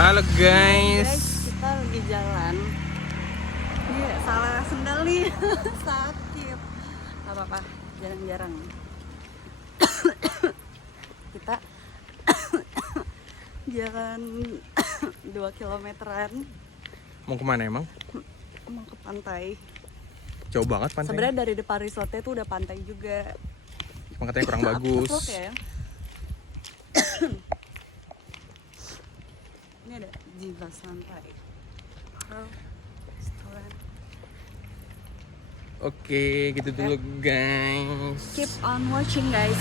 Halo guys. Kita lagi jalan. Ini salah sendal nih, sakit. Gak apa-apa, jarang-jarang. Kita jalan 2 kilometeran. Mau kemana emang? Mau ke pantai. Jauh banget pantai. Sebenarnya dari depan resortnya tuh udah pantai juga. Cuma katanya kurang bagus. Vlog ya. Ini ada Jiva Santai. Restoran. Oke, gitu dulu guys. Keep on watching guys.